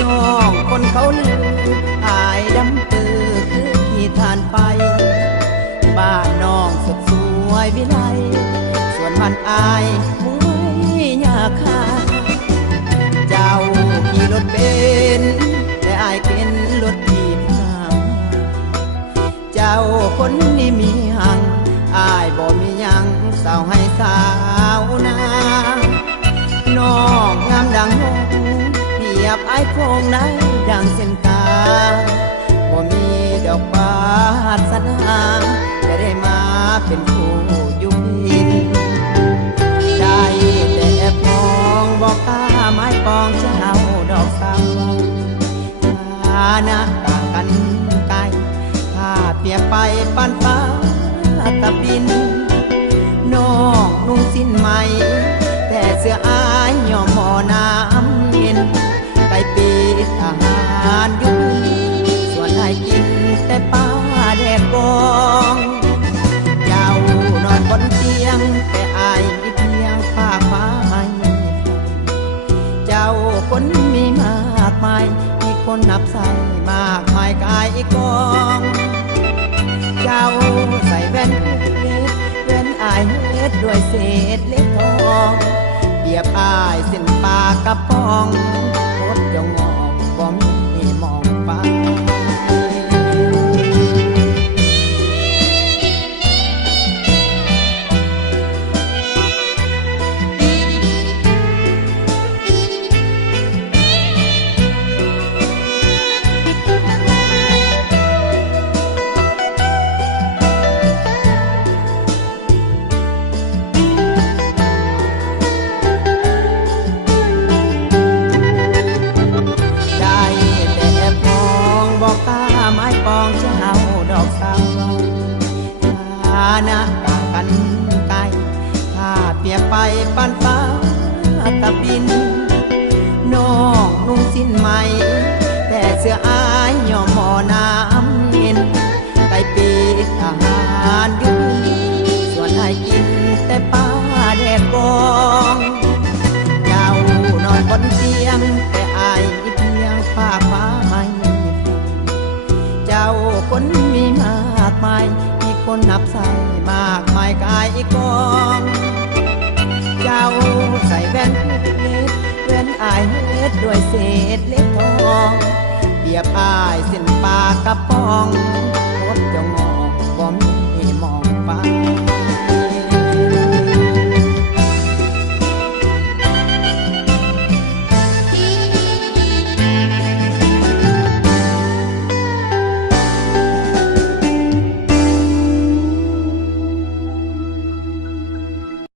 น้องคนเขาลืออายดำปือคือที่ทานไปบ้านน้องสุดสวยวิไลส่วนมันอายมุ้ยยาคาเจ้าขี่รถเป็นแต่อายเป็นรถที่ทางเจ้าคนนี้มีหังอายบ่มียังสาวให้สาวนาน้องงามดังหงเปียบไอ้คงได้ดังเส้นตาบ่มีดอกบาสนาจะได้มาเป็นผู้อยู่กินได้แต่พองบอกตาไม้ปองเจ้าดอกสาวฐานะต่างกันไกลถ้าเปรียบไปปานฟ้ากับดินน้องนุ่งสิ้นไหมแต่เสื้ออายย่อมหอน้ำเย็นไก่ปีทหารยุคส่วนให้กินแต่ป้าแดกกองเจ้านอนบนเตียงแต่อายมีเพียงผ้าไม้เจ้าคนมีมากมายมีคนนับใส่มากมายกายกองเจ้าใส่แว่นเพชรแว่นอายเฮ็ดด้วยเศษเล็กทองเปียบอายเส้นปากกระป๋องโคตรจะงอกบ่มีมองไปนะต่างกันไกลถ้าเปรียบไปปานฟ้ากับดินน้องนุ่งสิ้นไหมแต่เสื้ออายย่อมหอน้ำเย็นไก่ปีทหารยุคส่วนให้กินแต่ป้าแดกกองเจ้านอนบนเตียงแต่อายมีเพียงผ้าไม้เจ้าคนมีมากมายคนนับใส่มากมายกายกองเจ้าใส่แว่นเพชรแว่นอายเฮ็ดด้วยเศษเล็กทองเปียบอายเส้นปากกระป๋องโคตร